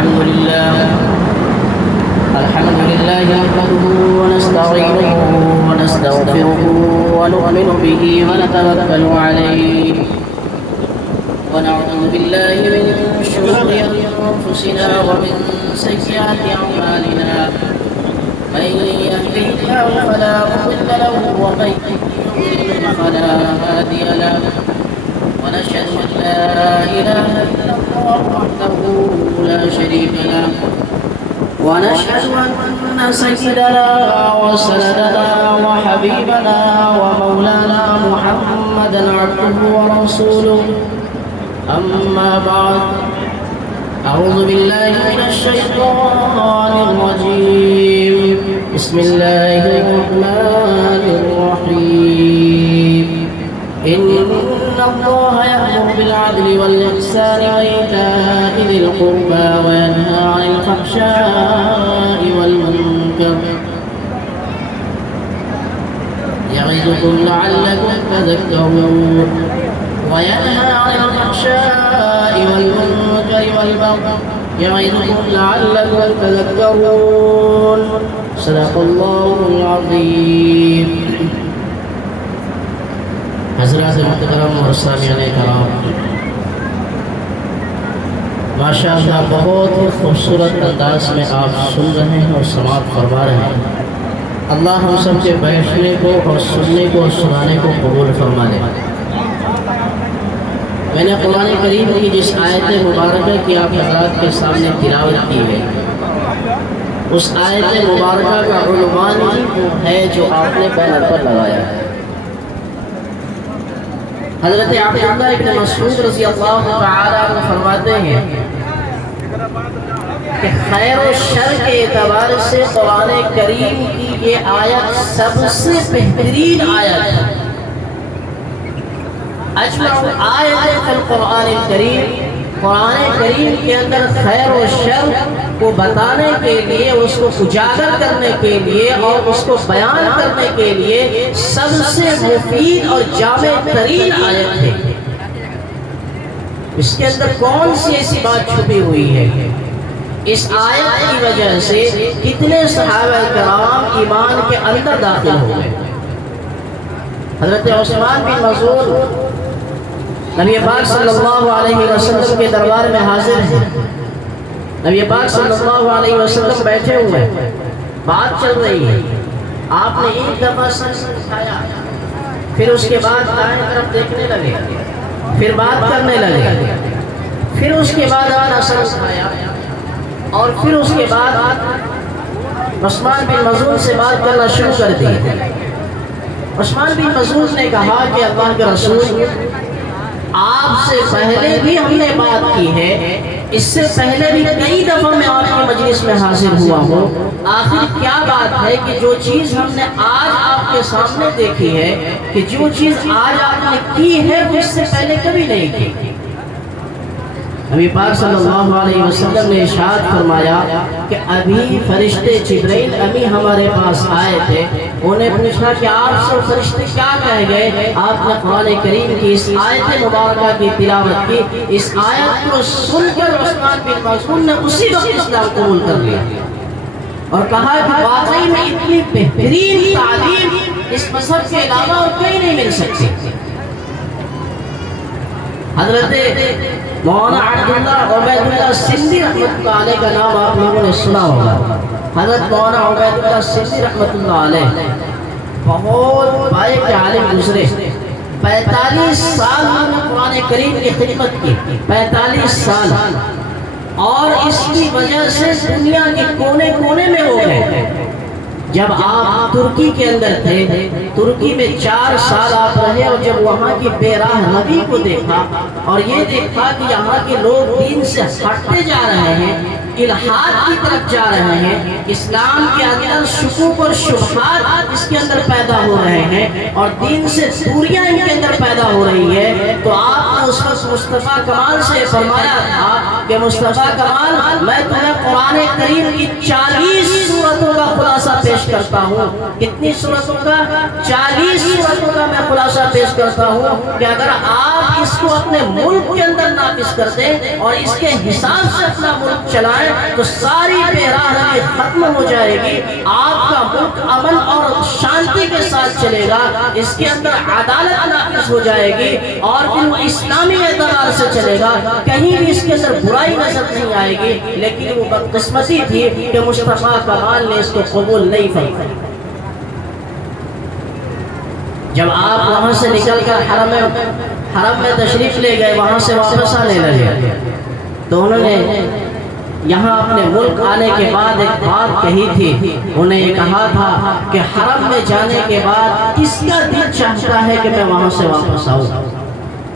الحمد لله نحمده ونستعينه ونستغفره ونؤمن به ونتوكل عليه ونعوذ بالله من شرور أنفسنا ومن سيئات أعمالنا من يهده الله فلا مضل له ومن يضلل فلا هادي له ونشهد أن لا إله إلا الله وحده لا شريك له ونشهد أن سيدنا وسندنا وحبيبنا ومولانا محمدا عبده ورسوله أما بعد أعوذ بالله من الشيطان الرجيم بسم الله الرحمن الرحيم إن الله يأمر بالعدل والإحسان وإيتاء ذي القربى وينهى عن الفحشاء والمنكر يعظكم لعلكم تذكرون وينهى عن الفحشاء والمنكر والبغي يعظكم لعلكم تذكرون صدق الله العظيم. حضرات محترم اور سامعین کرام، ماشاء اللہ بہت ہی خوبصورت انداز میں آپ سن رہے ہیں اور سماعت فرما رہے ہیں. اللہ ہم سب کے بیٹھنے کو اور سننے کو اور سنانے کو قبول فرما لے. میں نے قرآن کریم کی جس آیت مبارکہ کی آپ حضرات کے سامنے تلاوت کی ہے، اس آیت مبارکہ کا عنوان ہے جو آپ نے بینر پر لگایا ہے. حضرت عبداللہ ابن مسعود رضی اللہ تعالی عنہ فرماتے ہیں کہ خیر و شر کے اعتبار سے قرآن کریم کی یہ آیت سب سے بہترین آیت ہے. اجمع آیت فی القرآن الکریم، قرآن کریم کے اندر خیر و شر کو بتانے کے لیے، اس کو اجاگر کرنے کے لیے اور اس کو بیان کرنے کے لیے سب سے مفید اور جامع ترین آیت ہے. اس کے اندر کون سی ایسی بات چھپی ہوئی ہے؟ اس آیت کی وجہ سے کتنے صحابہ کرام ایمان کے اندر داخل ہو گئے. حضرت عثمان بن مظعون نبی پاک صلی اللہ علیہ وسلم کے دربار میں حاضر ہیں. نبی پاک صلی اللہ علیہ وسلم بیٹھے ہوئے، بات چل رہی ہے. آپ نے ایک دفعہ سر اٹھایا، پھر اس کے بعد دائیں طرف دیکھنے لگے، پھر بات کرنے لگے، پھر اس کے بعد آنا سر اٹھایا، اور پھر اس کے بعد عثمان بن مظعون سے بات کرنا شروع کر دی. عثمان بن مظعون نے کہا کہ اللہ کے رسول، آپ سے پہلے بھی ہم نے بات کی ہے، اس سے پہلے بھی کئی دفعہ میں آپ کی مجلس میں حاضر ہوا ہوں. آخر کیا بات ہے کہ جو چیز ہم نے آج آپ کے سامنے دیکھی ہے، کہ جو چیز آج آپ نے کی ہے وہ اس سے پہلے کبھی نہیں کی. نبی پاک صلی اللہ علیہ وسلم نے ارشاد فرمایا کہ ابھی فرشتے جبرائیل ابھی ہمارے پاس آئے تھے. انہیں پوچھا کہ آپ سے فرشتے کیا کہہ گئے؟ آپ نے قرآن کریم کی اس آیت مبارکہ کی تلاوت کی. اس آیت کو سن کر عثمان بن مظعون نے اسی وقت اسلام قبول کر لیا اور کہا کہ واقعی میں اتنی بہترین تعلیم اس مذہب کے علاوہ اور کہیں نہیں مل سکتی. حضرت مولانا عبداللہ عبید اللہ سندھی رحمۃ اللہ علیہ کا نام آپ لوگوں نے سنا ہوگا. حضرت مولانا عبید اللہ سندھی رحمۃ اللہ علیہ بہت بڑے عالم گزرے. 45 سال انہوں نے قرآن کریم کی خدمت کی، 45 سال، اور اس کی وجہ سے دنیا کے کونے کونے میں ہو گئے. جب آپ ترکی کے اندر تھے، ترکی میں 4 سال آپ رہے، اور جب وہاں کی بے راہ روی کو دیکھا اور یہ دیکھا کہ یہاں کے لوگ دین سے ہٹتے جا رہے ہیں، الحاد کی طرف جا رہے ہیں، اسلام کے اندر شکوک اور شبہات اس کے اندر پیدا ہو رہے ہیں، اور دین سے دوریاں ان کے اندر پیدا ہو رہی ہے، تو آپ نے اس وقت مصطفیٰ کمال سے فرمایا تھا کہ مصطفیٰ کمال، میں تمہیں قرآن کریم کی 40 سورتوں کا خلاصہ پیش کرتا ہوں. کتنی سورتوں کا؟ 40 سورتوں کا میں خلاصہ پیش کرتا ہوں کہ اگر آپ اس کو اپنے ملک کے اندر نافذ کر دیں اور اس کے حساب سے اپنا ملک چلائیں تو ساری بےراہی ختم ہو جائے گی. آپ کا ملک امن اور شانتی کے ساتھ چلے گا, اس کے اندر عدالت نافذ ہو جائے گی اور پھر وہ اسلامی اعتبار سے چلے گا, کہیں بھی اس کے اندر برائی نظر نہیں آئے گی. لیکن وہ بدقسمتی تھی کہ مصطفیٰ کمال نے اس کو قبول نہیں فرمایا. جب آپ وہاں سے نکل کر حرم میں تشریف لے گئے, وہاں سے واپس آنے لگے, تو انہوں نے یہاں اپنے ملک آنے کے بعد ایک بات کہی تھی. انہیں یہ کہا تھا کہ حرم میں جانے کے بعد کس کا دل چاہتا ہے کہ میں وہاں سے واپس آؤں,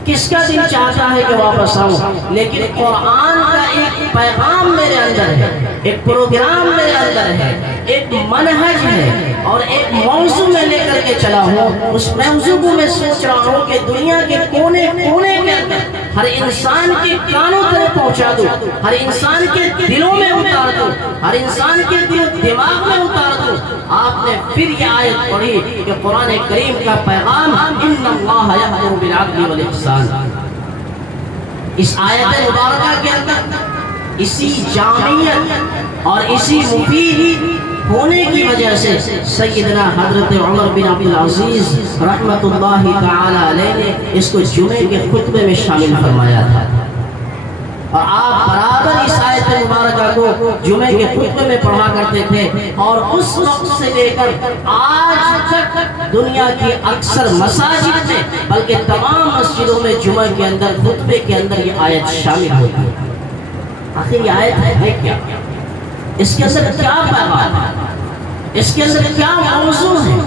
کس کا دل چاہتا ہے کہ واپس آؤں. لیکن قرآن کا ایک پیغام میرے اندر ہے, ایک پروگرام میرے اندر ہے, ایک منہج ہے اور ایک موضوع میں لے کر کے چلا ہوں. اس موضوع کو میں سوچ رہا ہوں کہ دنیا کے کونے کونے کے اندر ہر انسان کے کانوں تک پہنچا دوں, ہر انسان کے دلوں میں اتار دوں, ہر انسان کے دل و دماغ میں اتار دوں. آپ نے پھر یہ آیت پڑھی کہ قرآن کریم کا پیغام ان اللہ یأمر بالعدل والاحسان. اس آیت مبارکہ کے اندر اسی جامعیت اور اسی مفید ہونے کی وجہ سے سیدنا حضرت عمر بن عبدالعزیز رحمت اللہ تعالی علیہ نے اس کو جمعے کے خطبے میں شامل فرمایا تھا. اور آپ برابر اس آیت مبارکہ کو جمعے کے خطبے میں پڑھا کرتے تھے, اور اس وقت سے لے کر آج تک دنیا کی اکثر مساجد میں بلکہ تمام مسجدوں میں جمعے کے اندر خطبے کے اندر یہ آیت شامل ہوتی ہے. آخر یہ آیت ہے کیا, اس کے اندر کیا پیغام ہے, اس کے اندر کیا موضوع ہے,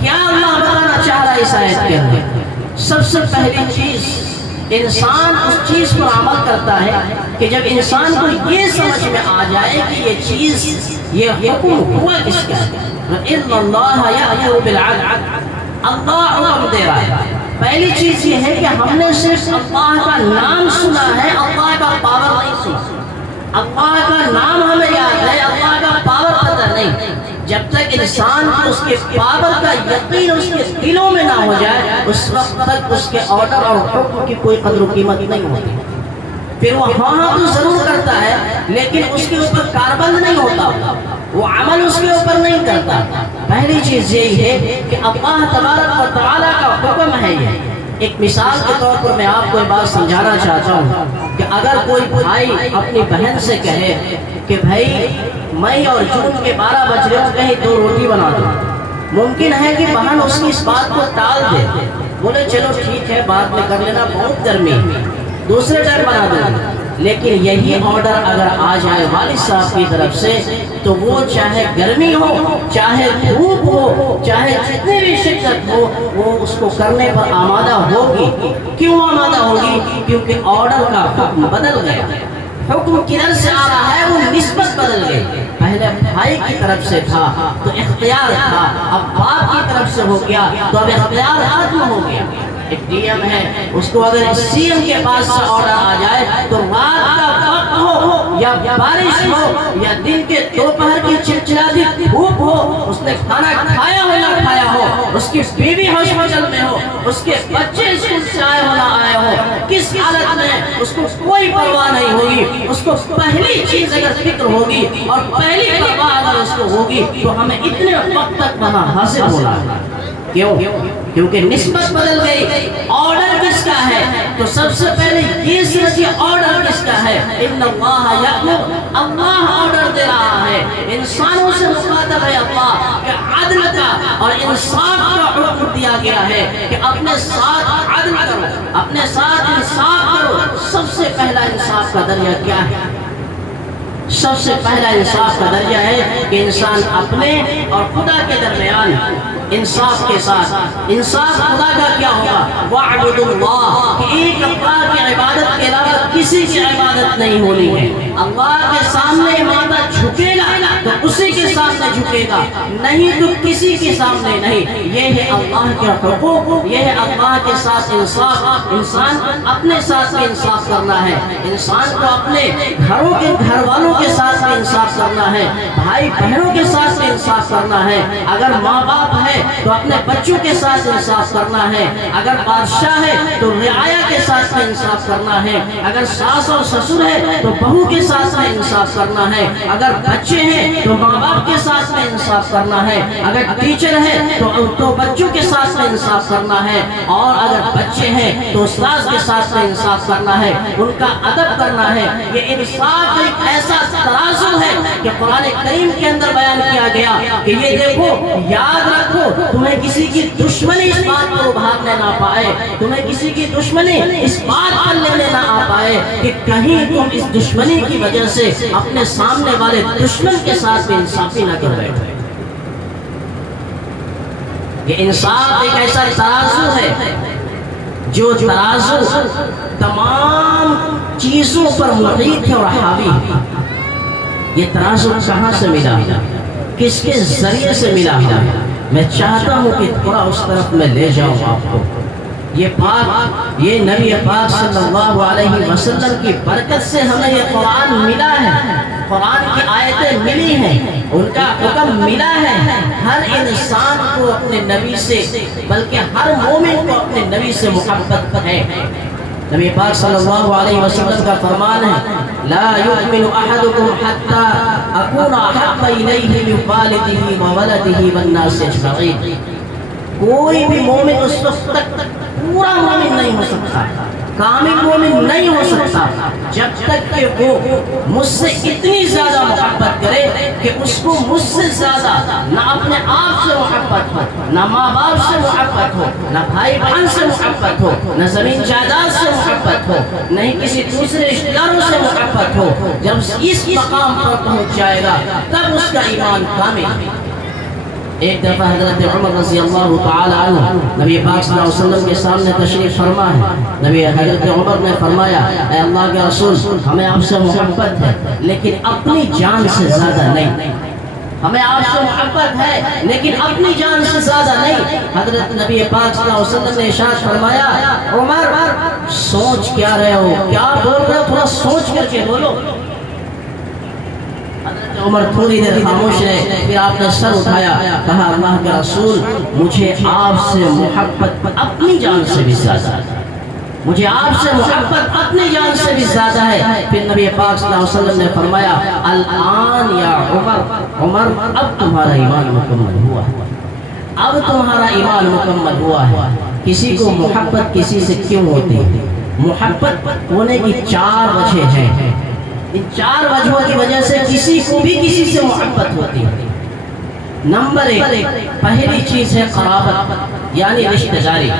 کیا اللہ بتانا چاہ رہا ہے اس آیت کے اندر؟ سب سے پہلی چیز, انسان اس چیز پر عمل کرتا ہے کہ جب انسان کو یہ سمجھ میں آ جائے کہ یہ چیز, یہ حکم ہوا کس کا ہے, اِنَّ اللَّهَ يَأْمُرُ بِالْعَدْلِ, اللہ حکم دے رہا ہے. پہلی چیز یہ ہے کہ ہم نے صرف اللہ کا نام سنا ہے, اللہ کا پاور نہیں سنا. اللہ کا نام ہمیں یاد ہے, اللہ کا پاور پتہ نہیں. جب تک انسان کو اس کے پاور کا یقین اس کے دلوں میں نہ ہو جائے, اس وقت تک اس کے آرڈر اور حکم کی کوئی قدر و قیمت نہیں ہوتی. پھر وہ ہاں تو ضرور کرتا ہے لیکن اس کے اوپر کاربند نہیں ہوتا, وہ عمل اس کے اوپر نہیں کرتا. پہلی چیز یہی ہے کہ اللہ تبارک و تعالیٰ کا حکم ہے. یہ ایک مثال کے طور پر میں آپ کو یہ بات سمجھانا چاہتا ہوں کہ اگر کوئی بھائی اپنی بہن سے کہے کہ بھائی مئی اور جون کے 12 بج رہے ہو, کہیں 2 روٹی بنا دو, ممکن ہے کہ بہن اس کی اس بات کو ٹال دے, بولے چلو ٹھیک ہے بعد میں کر لینا, بہت گرمی, دوسرے ٹائم بنا دو. لیکن یہی آرڈر اگر آ جائے والد صاحب کی طرف سے تو وہ چاہے گرمی ہو, چاہے دھوپ ہو, چاہے جتنی بھی شدت ہو, وہ اس کو کرنے پر آمادہ ہوگی. کیوں آمادہ ہوگی؟ کیونکہ آرڈر کا حکم بدل گیا. حکم کدھر سے آ رہا ہے, وہ نسبت بدل گئی. پہلے بھائی کی طرف سے تھا تو اختیار تھا, اب باپ کی طرف سے ہو گیا تو اب اختیار ختم ہو گیا. ایک ڈی ایم ہے, اس کو اگر سی ایم کے پاس سے آرڈر آ جائے تو رات کا وقت ہو یا بارش ہو یا دن کے دوپہر کی چلچلاتی دھوپ ہو, اس نے کھانا کھایا ہو نہ کھایا ہو, اس کی بیوی ہاسپٹل میں ہو, اس کے بچے اسکول سے آئے ہو نہ آئے ہو, کس حالت میں اس کو کوئی پرواہ نہیں ہوگی. اس کو پہلی چیز اگر فکر ہوگی اور پہلی پرواہ اگر اس کو ہوگی تو ہمیں اتنے وقت تک وہاں حاصل ہونا. کیوں؟ کیونکہ نسبت بدل گئی. آرڈر کس کا ہے؟ تو سب سے پہلے یہ سمجھیے آرڈر کس کا ہے. ان اللہ یأمر, اللہ آرڈر دے رہا ہے, انسانوں سے مخاطب ہے اللہ کہ عدل کا اور انصاف کا حکم دیا گیا ہے کہ اپنے ساتھ عدل کرو, اپنے ساتھ انصاف کرو. سب سے پہلا انصاف کا درجہ کیا ہے؟ سب سے پہلا انصاف کا درجہ ہے کہ انسان اپنے اور خدا کے درمیان انصاف کے ساتھ. انصاف خدا کا کیا ہوگا؟ وَاعْبُدُوا اللَّهَ, کہ ایک اللہ کی عبادت کے علاوہ کسی کی عبادت نہیں ہونی ہے۔ اللہ کے سامنے مادہ جھکے گا تو اسی کے سامنے جھکے گا، نہیں تو کسی کے سامنے نہیں۔ یہ ہے اللہ کے حقوق، یہ ہے اللہ کے ساتھ انصاف۔ انسان اپنے ساتھ بھی انصاف کرنا ہے، انسان کو اپنے گھر والوں کے ساتھ بھی انصاف کرنا ہے، بھائی بہنوں کے ساتھ بھی انصاف کرنا ہے۔ اگر ماں باپ ہے تو اپنے بچوں کے ساتھ انصاف کرنا ہے، اگر بادشاہ ہے تو رعایا کے ساتھ بھی انصاف کرنا ہے، اگر ساس اور سسر ہے تو بہو کے ساتھ بھی انصاف کرنا ہے، اگر بچے ہیں تو ماں باپ کے ساتھ میں انصاف کرنا ہے، اگر ٹیچر ہے تو بچوں کے ساتھ میں انصاف کرنا ہے، اور اگر بچے ہیں تو استاد کے ساتھ میں انصاف کرنا ہے، ان کا ادب کرنا ہے۔ یہ انصاف ایک ایسا ترازو ہے کہ قرآن کریم کے اندر بیان کیا گیا کہ یہ دیکھو، یاد رکھو، تمہیں کسی کی دشمنی اس بات پر ابھارنے نہ پائے، تمہیں کسی کی دشمنی اس بات پر لینے نہ آ پائے کہ کہیں تم اس دشمنی کی وجہ سے اپنے سامنے والے دشمن کے ساتھ بھی انصافی نہ کر بیٹھے۔ یہ انصاف ایک ایسا ترازو ہے جو ترازو تمام چیزوں پر محیط ہے اور حاوی ہے۔ یہ ترازو کہاں سے ملا، کس کے ذریعے سے ملا ہے؟ میں چاہتا ہوں کہ تھوڑا اس طرف میں لے جاؤں آپ کو۔ یہ نبی پاک صلی اللہ علیہ وسلم کی برکت سے ہمیں یہ قرآن ملا ہے، قرآن کی آیتیں ملی ہیں، ان کا حکم ملا ہے۔ ہر انسان کو اپنے نبی سے، بلکہ ہر مومن کو اپنے نبی سے محبت ہے۔ نبی پاک صلی اللہ علیہ وسلم کا فرمان ہے، لا یؤمن احدکم حتی اکون احب الیہ من والدہ وولدہ والناس اجمعین۔ کوئی بھی مومن اس وقت تک پورا مومن نہیں ہو سکتا، کامل مومن نہیں ہو سکتا جب تک کہ وہ مجھ سے اتنی زیادہ محبت کرے کہ اس کو مجھ سے زیادہ نہ اپنے آپ سے محبت ہو، نہ ماں باپ سے محبت ہو، نہ بھائی بہن سے محبت ہو، نہ زمین جائیداد سے محبت ہو، نہ ہی کسی دوسرے رشتہ داروں سے محبت ہو۔ جب اس مقام پر پہنچ جائے گا تب اس کا ایمان کامل ہے۔ ایک دفعہ حضرت عمر رضی اللہ تعالی عنہ نبی پاک صلی اللہ علیہ وسلم کے سامنے تشریف فرما ہے۔ نبی حضرت عمر نے فرمایا، اے اللہ کے رسول، ہمیں آپ سے محبت ہے لیکن اپنی جان سے زیادہ نہیں۔ ہمیں آپ سے محبت ہے لیکن اپنی جان سے زیادہ نہیں۔ حضرت نبی پاک صلی اللہ علیہ وسلم نے ارشاد فرمایا، عمر سوچ کیا رہے ہو، کیا بول رہے ہو، تھوڑا سوچ کر کے بولو۔ عمر تھوڑی دیر خاموش رہے، پھر آپ نے سر اٹھایا، کہا اللہ کے رسول، مجھے آپ سے محبت اپنی جان سے بھی زیادہ ہے، مجھے آپ سے محبت اپنی جان سے بھی زیادہ ہے۔ پھر نبی پاک صلی اللہ علیہ وسلم نے فرمایا، الآن یا عمر، اب تمہارا ایمان مکمل ہوا ہے، اب تمہارا ایمان مکمل ہوا ہے۔ کسی کو محبت کسی سے کیوں ہوتی ہے؟ محبت ہونے کی 4 وجہ ہیں۔ ان 4 وجہوں کی وجہ سے کسی کو بھی کسی سے محبت ہوتی ہے۔ نمبر 1، پہلی چیز ہے قرابت، یعنی رشتہ داری۔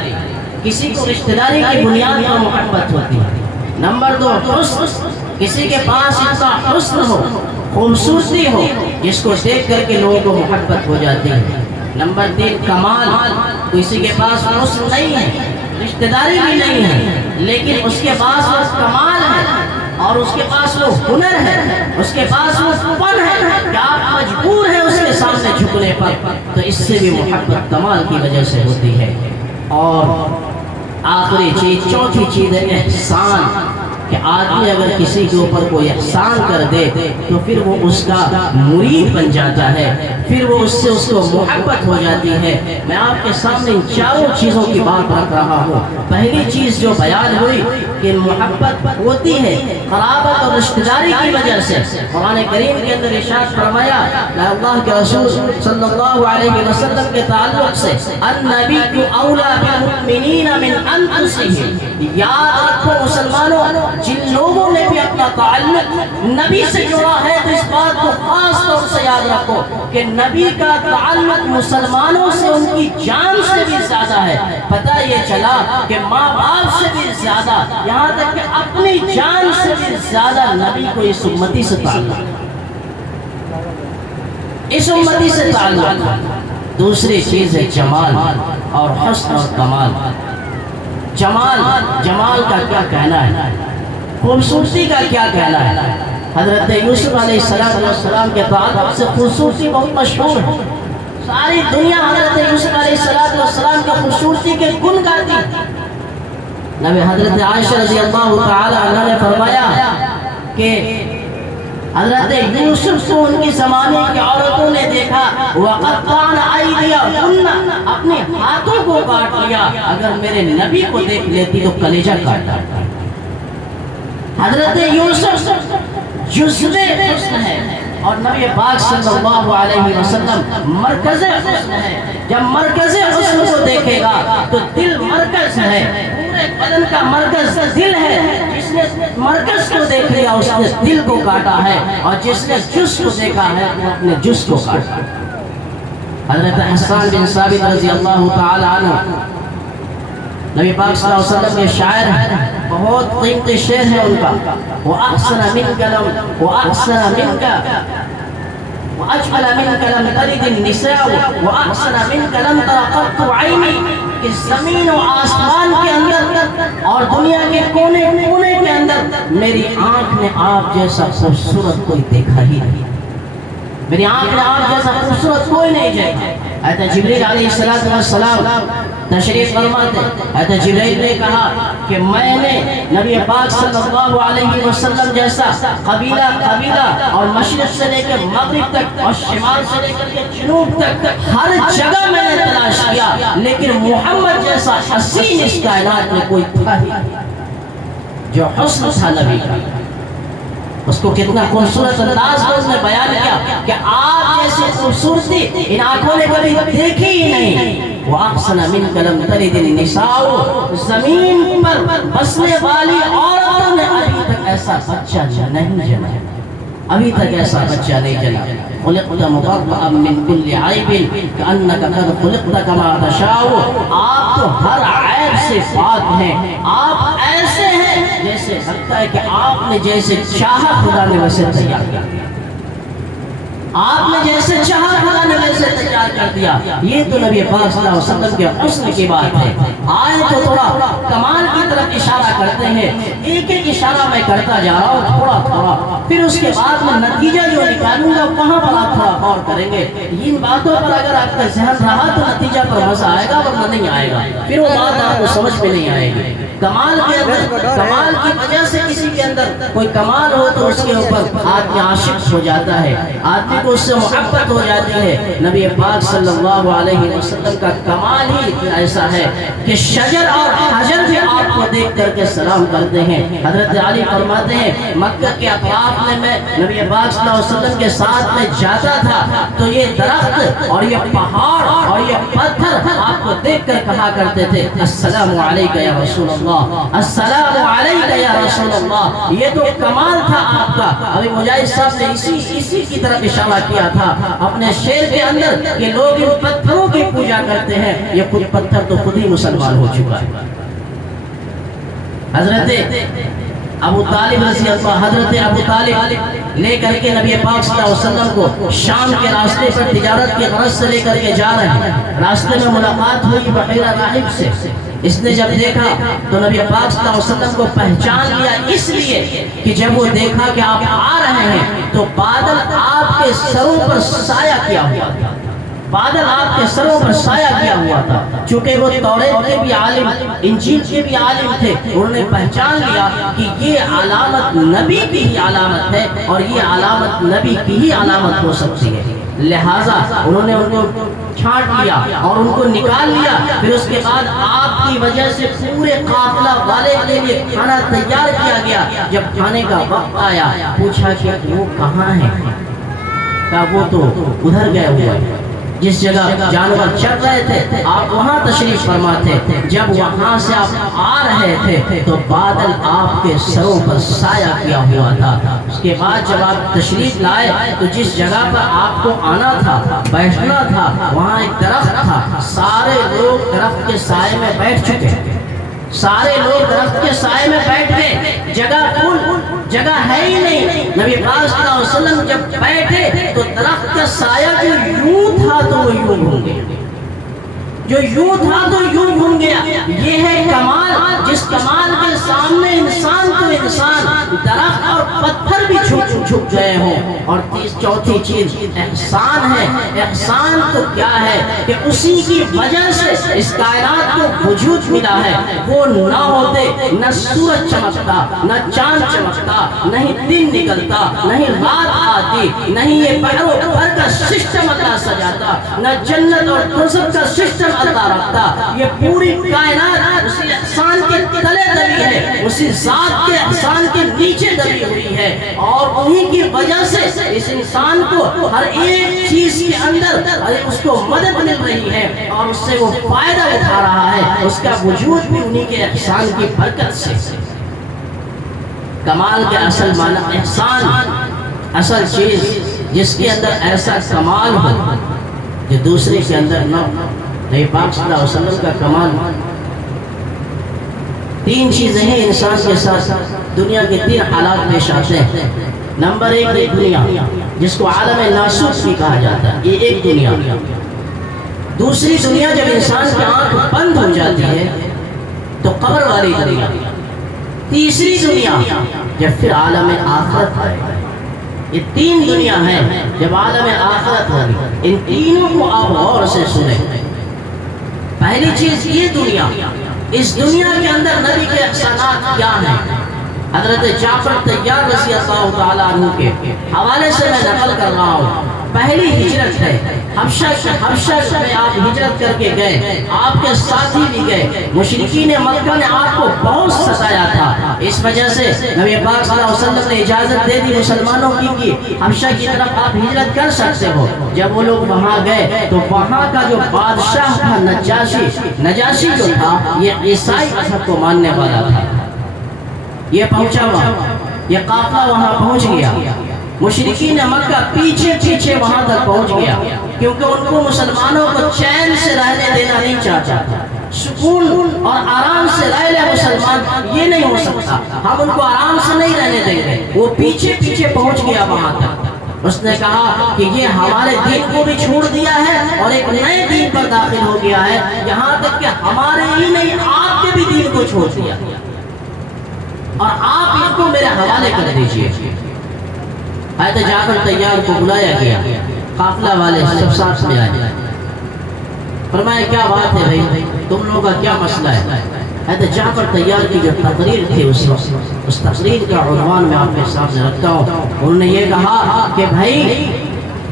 کسی کو رشتہ داری کی بنیاد پر محبت ہوتی ہے۔ نمبر 2، حسن، کسی کے پاس اتنا حسن ہو، خوبصورتی ہو، جس کو دیکھ کر کے لوگوں کو محبت ہو جاتی ہے۔ نمبر 3، کمال، کسی کے پاس حسن نہیں ہے، رشتہ داری بھی نہیں ہے، لیکن اس کے پاس وہ کمال ہے اور اس کے پاس وہ ہنر ہے، اس کے پاس وہ فن ہے کہ آپ مجبور ہیں اس کے سامنے جھکنے پر، تو اس سے بھی محبت کمال کی وجہ سے ہوتی ہے۔ اور آخری چیز، چوتھی چیز ہے احسان، کہ آدمی اگر کسی کے اوپر کوئی احسان کر دے تو پھر وہ اس کا مرید بن جاتا ہے، پھر وہ اس سے اس کو محبت ہو جاتی ہے۔ میں آپ کے سامنے ان 4 چیزوں کی بات رکھ رہا ہوں۔ پہلی چیز جو بیان ہوئی کہ محبت ہوتی ہے قرابت اور رشتہ داری کی وجہ سے۔ قرآن کریم کے اندر ارشاد فرمایا اللہ کے رسول صلی اللہ علیہ وسلم کے تعلق سے، النبی اولیٰ بالمؤمنین من انفسہم۔ یاد رکھو مسلمانوں، جن لوگوں نے بھی اپنا تعلق نبی سے جوڑا ہے تو اس بات کو خاص طور سے یاد رکھو کہ نبی کا تعلق مسلمانوں سے ان کی جان سے بھی زیادہ ہے۔ پتہ یہ چلا کہ ماں باپ سے بھی زیادہ، یہاں تک کہ اپنی جان سے بھی زیادہ نبی کو اس امتی سے تعلق، اس امتی سے تعلق۔ دوسری چیز ہے جمال اور حسن اور کمال۔ جمال کا کیا کہنا ہے؟ خوبصورتی کا کیا کہنا ہے؟ حضرت یوسف علیہ السلام کے تعلق سے خوبصورتی بہت مشہور ہے. ساری دنیا حضرت یوسف علیہ السلام کی خوبصورتی کے گن گاتی. نبی حضرت عائشہ رضی اللہ تعالی عنہ نے فرمایا کہ حضرت یوسف کو ان کی زمانے کی عورتوں نے دیکھا وَقَطَّعْنَ أَيْدِيَهُنَّ، اپنے ہاتھوں کو کاٹ لیا. اگر میرے نبی کو دیکھ لیتی تو کلیجہ کاٹتا. حضرت یوسف جزو حسن ہے اور نبی پاک صلی اللہ علیہ وسلم مرکز حسن ہے. جب مرکز حسن کو دیکھے گا تو دل مرکز ہے، پورے بدن کا مرکز دل ہے. جس نے مرکز کو دیکھ لیا اس نے دل کو کاٹا ہے، اور جس نے جز کو دیکھا ہے وہ اپنے جز کو کاٹا. حضرت حسان بن ثابت رضی اللہ تعالی عنہ نبی پاک صلی اللہ علیہ وسلم کے شاعر ہیں، بہت قیمتی شعر ہے ان کا. وَأَحْسَنَ مِنْكَ لَمْ وَأَحْسَنَ مِنْكَ وَأَجْمَلَ مِنْكَ لَمْ تَلِدِ النِّسَاءُ وَأَحْسَنَ مِنْكَ لَمْ تَرَ قَطُّ عَيْنِي، کہ زمین و آسمان کے اندر اور دنیا کے کونے کونے کے اندر میری آنکھ نے آپ جیسا خوبصورت کوئی دیکھا ہی نہیں. میری آنکھ نے آپ جیسا خوبصورت کوئی نہیں دیکھا. حضرت جبریل علیہ السلام تشریف فرما تھے. حضرت جبریل نے کہا کہ میں نے نبی پاک صلی اللہ علیہ وسلم جیسا قبیلہ اور مشرق سے لے کر مغرب تک اور شمال سے لے کر جنوب تک ہر جگہ میں نے تلاش کیا، لیکن محمد جیسا حسین اس کائنات میں کوئی تھا ہی نہیں. جو حسن تھا نبی کا، اس کو کتنا خوبصورت انداز میں اس نے بیان کیا کہ آپ جیسی خوبصورتی ان آنکھوں نے کبھی دیکھی ہی نہیں. وَأَحْسَنَ مِنْكَ لَمْ تَلِدِ النِّسَاءُ، زمین پر بسنے والی عورتوں نے ابھی تک ایسا بچہ نہیں جنا، ابھی تک ایسا بچہ نہیں جنا. خُلِقْتَ مُبَرَّأً مِنْ كُلِّ عَيْبٍ كَأَنَّكَ قَدْ خُلِقْتَ كَمَا تَشَاءُ، آپ تو ہر عیب سے پاک ہیں، آپ ایسے ہیں جیسے لگتا ہے کہ آپ نے جیسے چاہا خدا نے ویسے تیار کیا، آپ نے جیسے چاہا خدا نے ویسے تیار کر دیا. یہ تو نبی پاک صلی اللہ علیہ وسلم کے حسن کی بات ہے. آئے تو تھوڑا کمال کی طرف اشارہ کرتے ہیں. ایک ایک اشارہ میں کرتا جا رہا ہوں تھوڑا تھوڑا، پھر اس کے بعد میں نتیجہ جو نکالوں گا وہاں پر آپ تھوڑا غور کریں گے. ان باتوں پر اگر آپ کا ذہن رہا تو نتیجہ پر مزہ آئے گا، ورنہ نہیں آئے گا. پھر وہ بات آپ کو سمجھ میں نہیں آئے گی. کمال کے اندر، کمال کی وجہ سے کسی کے اندر کوئی کمال ہو تو اس کے اوپر آدمی عاشق ہو جاتا ہے، آدمی کو اس سے محبت ہو جاتی ہے. نبی پاک صلی اللہ علیہ وسلم کا کمال ہی ایسا ہے کہ شجر اور حجر بھی آپ کو دیکھ کر کے سلام کرتے ہیں. حضرت علی فرماتے ہیں مکہ کے اطراف میں نبی پاک صلی اللہ علیہ وسلم کے ساتھ میں جاتا تھا تو یہ درخت اور یہ پہاڑ اور یہ پتھر آپ کو دیکھ کر کہا کرتے تھے السلام علیکہ یا رسول اللہ، السلام علیکہ یا رسول اللہ. یہ تو کمال تھا آپ کا. ابھی مجاہد صاحب نے اسی کی طرف اشارہ کیا تھا اپنے شعر کے اندر کہ لوگ ان پتھروں کی پوجا کرتے ہیں. یہ خود پتھر تو خود ہی مسلمان ہو چکا ہے. حضرت ابو طالب رضی اللہ، حضرت ابو طالب لے کر کے نبی پاک صلی اللہ علیہ وسلم کو شام کے راستے پر تجارت کی غرض سے لے کر کے جا رہے ہیں. راستے میں ملاقات ہوئی بحیرہ راہب سے. اس نے جب دیکھا تو نبی پاک صلی اللہ علیہ وسلم کو پہچان لیا، اس لیے کہ جب وہ دیکھا کہ آپ آ رہے ہیں تو بادل آپ کے سروں پر سایہ کیا ہوا تھا. بادل آپ کے سروں پر سایہ کیا ہوا تھا. چونکہ وہ توریت کے بھی عالم، انجیل کے بھی عالم تھے، انہوں نے پہچان لیا کہ یہ علامت نبی کی ہی علامت ہے اور یہ علامت نبی کی ہی علامت ہو سکتی ہے. لہٰذا انہوں نے ان کو چھانٹ لیا اور ان کو نکال لیا. پھر اس کے بعد آپ کی وجہ سے پورے قافلہ والے کے لیے کھانا تیار کیا گیا. جب کھانے کا وقت آیا پوچھا کہ وہ کہاں ہیں؟ کہا وہ تو ادھر گئے ہوئے ہیں، جس جگہ جانور چل رہے تھے آپ وہاں تشریف فرما تھے. جب وہاں سے آپ آ رہے تھے تو بادل آپ کے سروں پر سایہ کیا ہوا تھا. اس کے بعد جب آپ تشریف لائے تو جس جگہ پر آپ کو آنا تھا، بیٹھنا تھا، وہاں ایک درخت تھا. سارے لوگ درخت کے سائے میں بیٹھ چکے، سارے لوگ درخت کے سائے میں بیٹھ گئے. جگہ ہے ہی نہیں. نبی پاک صلی اللہ علیہ وسلم جب بیٹھے تو درخت کا سایہ جو یوں تھا تو وہ یوں ہو گیا، جو یوں تھا تو یوں گھوم گیا. یہ ہے کمال، جس کمال کے سامنے انسان تو انسان، درخت اور پتھر بھی جھک گئے ہوں. اور چوتھی چیز احسان ہے. احسان تو کیا ہے کہ اسی کی وجہ سے اس کائنات کو وجود ملا ہے. وہ نہ ہوتے نہ سورج چمکتا، نہ چاند چمکتا، نہیں دن نکلتا، نہیں رات آتی، نہیں یہ بحر و بحر کا سسٹم اللہ سجاتا، نہ جنت اور دوزخ کا سسٹم اللہ رکھتا. یہ پوری کائنات اسی احسان کے تلے دبی ہے، اسی ذات کے احسان کے نیچے دبی ہوئی ہے. اور انہی کی وجہ سے اس انسان کو ہر ایک چیز کے اندر اس کو مدد مل رہی ہے اور اس سے وہ فائدہ اٹھا رہا ہے. اس کا وجود بھی انہی کے احسان کی برکت سے. کمال کے اصل معنی احسان، اصل چیز جس کے اندر ایسا کمال ہو جو دوسرے کے اندر نہ ہو. نبی پاک صلی اللہ علیہ وسلم کا کمال، تین چیزیں ہیں انسان کے ساتھ. دنیا کے تین حالات پیش آتے ہیں. نمبر ایک دنیا جس کو عالم ناسوت بھی کہا جاتا ہے، یہ ایک دنیا. دوسری دنیا جب انسان کی آنکھ بند ہو جاتی ہے تو قبر والی دنیا. تیسری دنیا جب پھر عالم آخرت ہے. یہ تین دنیا ہیں جب عالم آخرت ہوگی. ان تینوں کو آپ غور سے سنیں. پہلی چیز یہ دنیا، اس دنیا کے اندر نبی کے احسانات کیا ہیں؟ حضرت جعفر طیار رضی اللہ تعالیٰ عنہ کے حوالے سے میں نقل کر رہا ہوں. پہلی ہجرت ہے حبشہ میں آپ ہجرت کر کے گئے، آپ کے ساتھی بھی گئے. مشرکین مکہ نے آپ کو بہت ستایا تھا. اس وجہ سے نبی پاک صلی اللہ علیہ وسلم نے اجازت دے دی مسلمانوں کی کہ حبشہ کی طرف آپ ہجرت کر سکتے ہو. جب وہ لوگ وہاں گئے تو وہاں کا جو بادشاہ تھا نجاشی جو تھا، یہ عیسائی مذہب کو ماننے والا تھا. یہ پہنچا وہاں، یہ قافلہ وہاں پہنچ گیا. مشرکین مکہ پیچھے وہاں تک پہنچ گیا کیونکہ ان کو مسلمانوں کو چین سے رہنے دینا نہیں چاہتا تھا. سکون اور آرام سے رہ لے مسلمان، یہ نہیں ہو سکتا. ہم ان کو آرام سے نہیں رہنے دیں گے. وہ پیچھے پہنچ گیا وہاں تک. اس نے کہا کہ یہ ہمارے دین کو بھی چھوڑ دیا ہے اور ایک نئے دین پر داخل ہو گیا ہے، یہاں تک کہ ہمارے ہی نہیں آپ کے بھی دین کو چھوڑ دیا اور آپ ان کو میرے حوالے کر دیجئے. حضرت جعفر طیار کو بلایا گیا. قافلہ والے سب ساتھ میں آئے. فرمایا کیا بات ہے بھائی، تم لوگوں کا کیا مسئلہ ہے؟ حضرت جعفر طیار کی جو تقریر تھی اس تقریر کا عنوان میں آپ کے سامنے رکھتا ہوں. انہوں نے یہ کہا کہ بھائی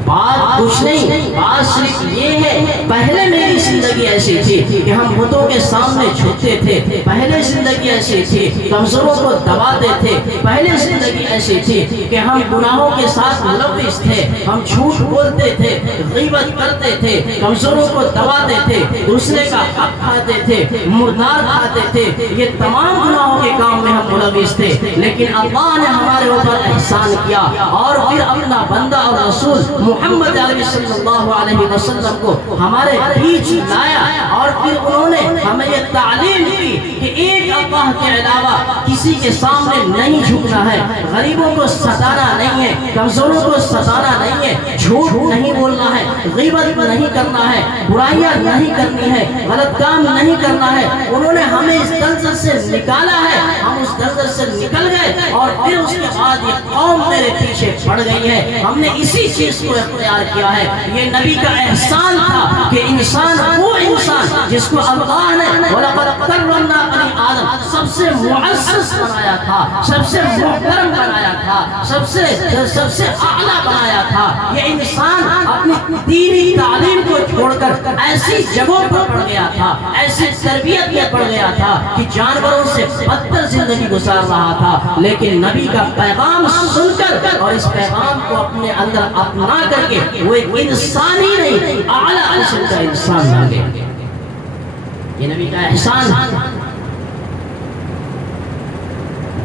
بات کچھ نہیں، بات صرف یہ ہے پہلے میری زندگی ایسی تھی کہ ہم بتوں کے سامنے جھکتے تھے، پہلے زندگی ایسی تھی کمزوروں کو دباتے تھے، پہلے زندگی ایسی تھی کہ ہم گناہوں کے ساتھ ملوث تھے، ہم جھوٹ بولتے تھے، غیبت کرتے تھے، کمزوروں کو دباتے تھے، دوسرے کا حق کھاتے تھے، مردار کھاتے تھے. یہ تمام گناہوں کے کام میں ہم ملوث تھے. لیکن اللہ نے ہمارے اوپر احسان کیا اور پھر اپنا بندہ اور رسول محمد علیہ صلی اللہ علیہ وسلم کو ہمارے بیچ لایا اور پھر انہوں نے ہمیں یہ تعلیم دی کہ ایک اللہ کے علاوہ کسی کے سامنے نہیں جھکنا ہے، غریبوں کو ستانا نہیں ہے، کمزوروں کو ستانا نہیں ہے، جھوٹ نہیں بولنا ہے، غیبت نہیں کرنا ہے، برائیاں نہیں کرنی ہے، غلط کام نہیں کرنا ہے. انہوں نے ہمیں اس دلدل سے نکالا ہے، ہم اس دلدل سے نکل گئے اور پھر اس کے بعد یہ قوم میرے پیچھے پڑ گئی ہے. ہم نے اسی چیز کو اختیار کیا ہے. یہ نبی کا احسان تھا کہ انسان وہ انسان جس کو اللہ نے وَلَقَدْ كَرَّمْنَا بَنِي آدم سب سے معزز بنایا تھا، سب سے محترم بنایا تھا، سب سے اعلیٰ بنایا تھا. یہ انسان اپنی دینی تعلیم کو چھوڑ کر ایسی جگہوں پر پڑ گیا تھا، ایسی تربیت میں پڑ گیا تھا کہ جانوروں سے بدتر زندگی گزار رہا تھا. لیکن نبی کا پیغام سن کر اور اس پیغام کو اپنے اندر اپنا کر کے وہ ایک انسان ہی نہیں، اعلیٰ قسم کا انسان بن گیا. یہ نبی کا احسان.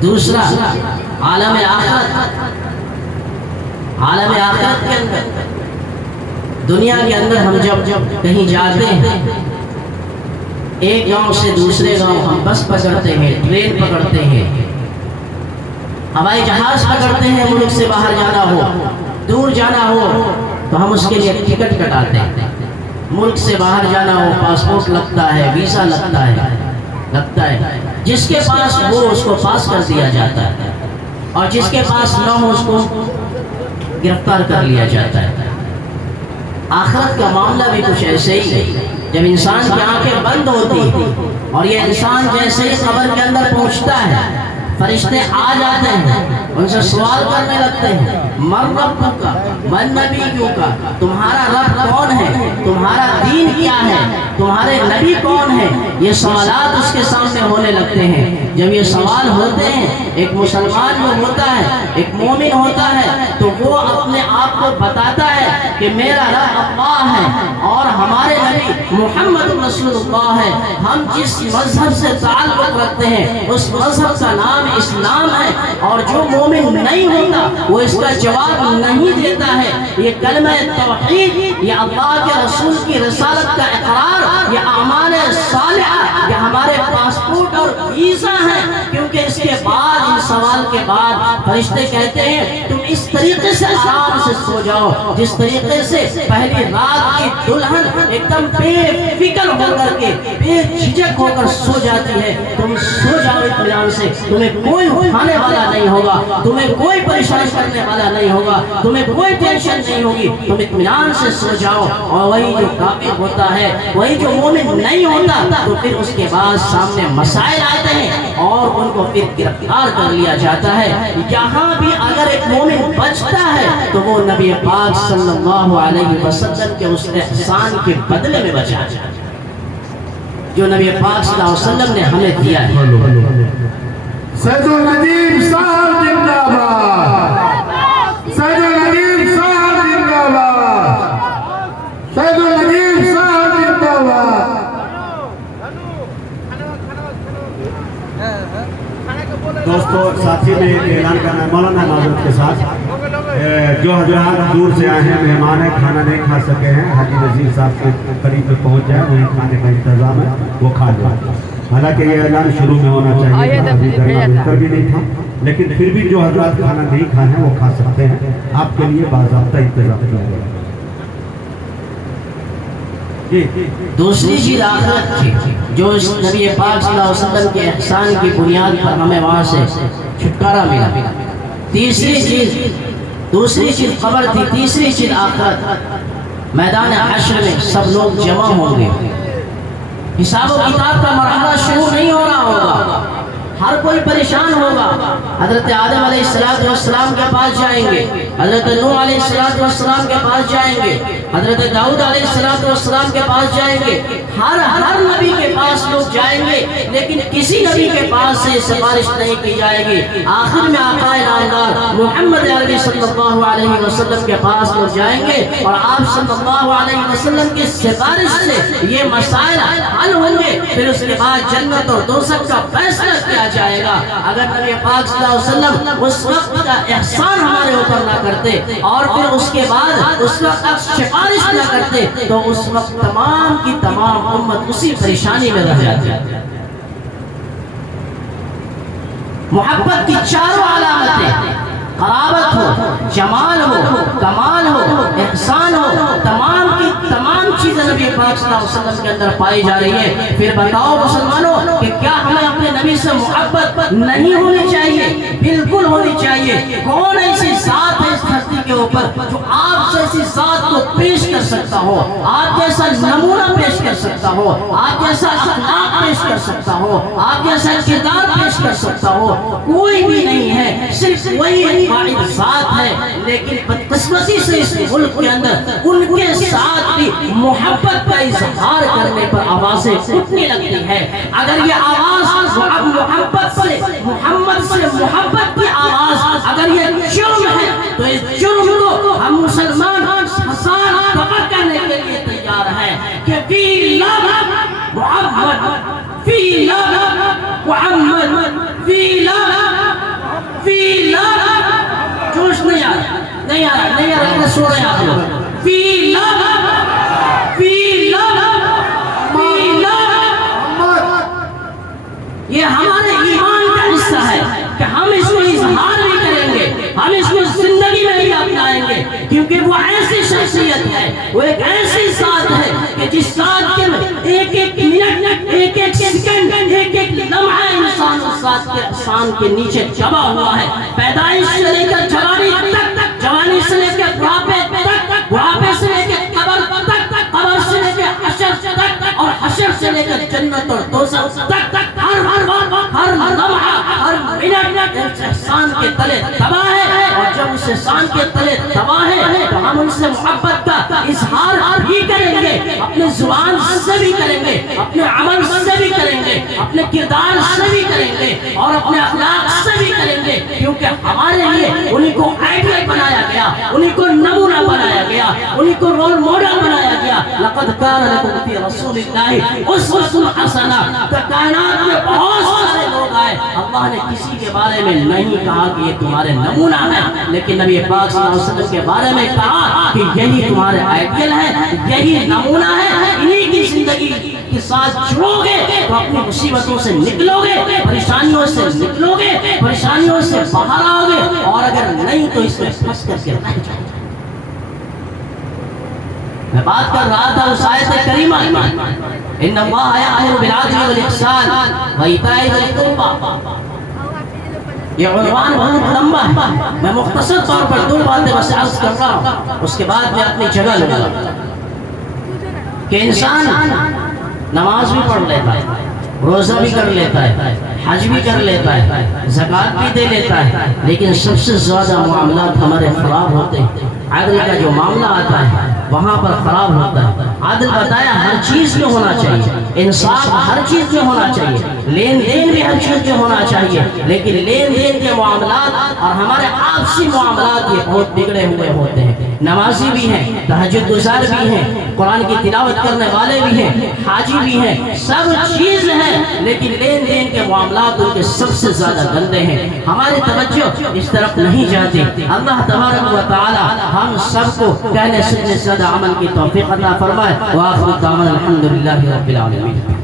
دوسرا عالم آخرت. عالم آخرت کے اندر دنیا کے اندر ہم جب کہیں جاتے ہیں، ایک گاؤں سے دوسرے گاؤں ہم بس پکڑتے ہیں، ٹرین پکڑتے ہیں، ہوائی جہاز پکڑتے ہیں. ملک سے باہر جانا ہو، دور جانا ہو تو ہم اس کے لیے ٹکٹ کٹاتے ہیں. ملک سے باہر جانا ہو پاسپورٹ لگتا ہے، ویزا لگتا ہے، جس کے پاس وہ اس کو پاس کر دیا جاتا ہے، اور جس کے پاس نہ ہو اس کو گرفتار کر لیا جاتا ہے۔ آخرت کا معاملہ بھی کچھ ایسے ہی ہے، جب انسان کی آنکھیں بند ہوتی ہیں اور یہ انسان جیسے ہی قبر کے اندر پہنچتا ہے، فرشتے آ جاتے ہیں، ان سے سوال کرنے لگتے ہیں، من ربک کا، من نبیوں کا، تمہارا رب کون ہے، تمہارا دین کیا ہے، تمہارے نبی کون ہے؟ یہ سوالات اس کے سامنے ہونے لگتے ہیں۔ جب یہ سوال ہوتے ہیں، ایک مسلمان جو ہوتا ہے، ایک مومن ہوتا ہے، تو وہ اپنے آپ کو بتاتا ہے کہ میرا رب اللہ ہے اور ہمارے نبی محمد رسول اللہ ہے۔ ہم جس مذہب سے تعلق رکھتے ہیں اس مذہب کا نام اسلام ہے، اور جو مومن نہیں ہوتا وہ اس کا جواب نہیں دیتا ہے۔ یہ کلمہ توحید، یہ اللہ کے رسول کی رسالت کا اقرار، یہ اعمال صالحہ، یہ ہمارے پاسپورٹ اور ویزا ہے۔ کیونکہ اس کے بعد، ان سوال کے بعد فرشتے کہتے ہیں تم اس طریقے سے آرام سے سو جاؤ جس طریقے سے پہلی رات کی دلہن ایک دم بے فکر ہو کر کے، بے جھجک ہو کر سو جاتی ہے۔ تم سو جاؤ اطمینان سے، تمہیں کوئی اٹھانے والا نہیں ہوگا، تمہیں کوئی پریشان کرنے والا نہیں ہوگا، تمہیں کوئی ٹینشن نہیں ہوگی، تم اطمینان سے سو جاؤ۔ اور وہی جو کافر ہوتا ہے، وہی جو مومن نہیں ہوتا، تو پھر اس کے بعد سامنے مسائل آتے ہیں اور ان کو پھر گرفتار کر لیا جاتا ہے۔ یہاں بھی اگر ایک مومن بچتا ہے تو وہ نبی پاک صلی اللہ علیہ وسلم کے اس احسان کے بدلے میں بچا جائے جو نبی پاک صلی اللہ علیہ وسلم نے ہمیں دیا ہے۔ سید الندیم صاحب زندہ باد، سید الندیم صاحب زندہ باد، سید الندیم صاحب زندہ باد۔ دوستو، ساتھی میں اعلان کرنا ہے مولانا معذرت کے ساتھ، جو حضرات دور سے آئے ہیں، مہمان ہیں، کھانا نہیں کھا سکے ہیں، حاجی نذیر صاحب کے قریب میں پہنچ جائے، وہیں کھانے کا انتظام ہے، وہ کھا لیں۔ حالانکہ یہ اعلان شروع میں ہونا چاہیے تھا، ابھی درمیان اتر بھی نہیں تھا، لیکن پھر بھی جو حضرات کھانا نہیں کھائے ہیں وہ کھا سکتے ہیں، آپ کے لیے باضابطہ انتظام کیا گیا۔ دوسری چیز آخرت کی، جو اس نبی پاک صلی اللہ علیہ وسلم کے احسان کی بنیاد پر ہمیں وہاں سے چھٹکارا ملا۔ دوسری چیز قبر تھی، تیسری چیز آخرت۔ میدان حشر میں سب لوگ جمع ہوں گے، حساب و کتاب کا مرحلہ شروع نہیں ہو رہا ہوگا، ہر کوئی پریشان ہوگا۔ حضرت آدم علیہ السلام کے پاس جائیں گے، حضرت نوح علیہ السلام کے پاس جائیں گے، حضرت داؤد علیہ السلام کے پاس جائیں گے، ہر نبی کے پاس لوگ جائیں گے، لیکن کسی نبی کے پاس سے سفارش نہیں کی جائے گی۔ آخر میں آقا نامدار محمد عربی صلی اللہ علیہ وسلم کے پاس لوگ جائیں گے، اور آپ صلی اللہ علیہ وسلم کی سفارش سے یہ مسائل حل ہوں گے۔ پھر اس کے بعد جنت اور دوزخ کا فیصلہ کیا جائے گا۔ اگر نبی پاک صلی اللہ علیہ وسلم اس وقت کا احسان ہمارے اوپر نہ کرتے اور پھر اس کے بعد اس وقت سفارش نہ کرتے، تو اس وقت تمام کی تمام امت اسی پریشانی میں رہ جاتی۔ محبت کی چاروں علامتیں، قرابت ہو، جمال ہو، کمال ہو، احسان ہو، تمام کی تمام چیزیں نبی پاک صلی اللہ علیہ وسلم کے اندر پائی جا رہی ہے۔ پھر بتاؤ مسلمانوں کہ کیا ہمیں اپنے نبی سے محبت نہیں ہونی چاہیے؟ بالکل ہونی چاہیے۔ کون ایسی ذات ہے اس دھرتی کے اوپر جو آپ جیسی ذات کو پیش کر سکتا ہو، آپ جیسا نمونہ پیش کر سکتا ہو، آپ جیسا اخلاق پیش کر سکتا ہو، آپ جیسا کردار پیش کر سکتا ہو؟ کوئی بھی نہیں ہے، صرف وہی واحد ذات ہے۔ لیکن بدقسمتی سے اس ملک کے اندر ان کے ساتھ بھی محبت کا اظہار کرنے پر آوازیں اٹھنے لگتی ہے۔ اگر یہ آواز محبت سے، محمد سے محبت کی آواز اگر یہ جرم ہے، تو اس جرم کو ہم مسلمان ہزار دفعہ کہنے کے لیے تیار ہیں کہ وی لو محمد، وی لو محمد، وی لو، وی لو۔ جوش نہیں آ رہا، نہیں آ رہا، نہیں آ رہا، اتنے سو رہے ہیں آپ لوگ۔ وی لو، وی لو، وی لو۔ یہ ہمارے ایمان کا حصہ ہے کہ ہم اس کو اظہار بھی کریں گے، ہم اس کو زندگی میں بھی اپنائیں گے، کیونکہ وہ ایسی شخصیت ہے، وہ ایک ایسی ذات ہے کہ کہ جس ساتھ کے میں ایک ایک منٹ، ایک ایک سیکنڈ، ایک ایک لمحہ انسان اس ساتھ کے احسان کے نیچے جمع ہوا ہے. پیدائش سے لے کر جوانی تک، جوانی سے لے کر بڑھاپے تک، بڑھاپے سے لے کے قبر تک، قبر سے لے کے حشر تک، اور حشر سے لے کر جنت اور دوزخ تک، ہر لمحہ، ہر منٹ اس احسان کے تلے تباہ ہے. اور جب اس احسان کے تلے تباہ ہے تو ہم ان سے محبت کا اظہار بھی کریں گے، اپنے زبان سے بھی کریں گے، اپنے عمل سے بھی کریں گے، اپنے کردار سے بھی کریں گے، اور اپنے اخلاق سے بھی کریں گے. کیونکہ ہمارے لیے انہیں کو آئیڈیل بنایا گیا، انہیں کو نمونہ بنایا گیا، انہیں کو رول ماڈل بنایا گیا. لقد کان لکم فی رسول اللہ اسوۃ حسنہ. کائنات میں بہت سارے لوگ آئے، اللہ نے کسی کے بارے میں نہیں کہا کہ یہ تمہارے نمونہ ہے، لیکن نبی پاک صلی اللہ علیہ وسلم کے بارے میں کہا کہ یہی تمہارے آئیڈیل ہے، یہی نمونہ ہے. انہی کی زندگی کے ساتھ جڑو گے تو اپنی مصیبتوں سے نکلو گے، پریشانیوں سے نکلو گے، پریشانیوں سے باہر آؤ گے، اور اگر نہیں تو اس میں پھنس کر کے رہ جائیں گے. میں بات کر رہا تھا اس آیت کریمہ ان اللہ یأمر بالعدل والاحسان وایتاء ذی القربى. یہ عنوان بہت لمبا ہے، میں مختصر طور پر دو باتیں بس عرض کر رہا ہوں، اس کے بعد میں اپنی جگہ لوں گا. کہ انسان نماز بھی پڑھ لیتا ہے، روزہ بھی کر لیتا ہے، حج بھی کر لیتا ہے، زکوٰۃ بھی دے لیتا ہے، لیکن سب سے زیادہ معاملات ہمارے خراب ہوتے ہیں. عدل کا جو معاملہ آتا ہے وہاں پر خراب ہوتا ہے. عدل بتایا ہر چیز میں ہونا چاہیے، انصاف ہر چیز میں ہونا چاہیے، لین دین بھی ہر چیز میں ہونا چاہیے، لیکن لین دین کے معاملات اور ہمارے آپسی معاملات یہ بہت بگڑے ہوئے ہوتے ہیں. نمازی بھی ہیں، تہجد گزار بھی ہیں، قرآن کی تلاوت کرنے والے بھی ہیں، حاجی بھی ہیں، سب چیز ہیں، لیکن لین دین کے معاملات ان کے سب سے زیادہ گندے ہیں. ہماری توجہ اس طرف نہیں جاتی. اللہ تبارک و تعالی ہم سب کو کہنے سننے سے زیادہ عمل کی توفیق عطا فرمائے. وآخر دعوانا الحمدللہ رب العالمین.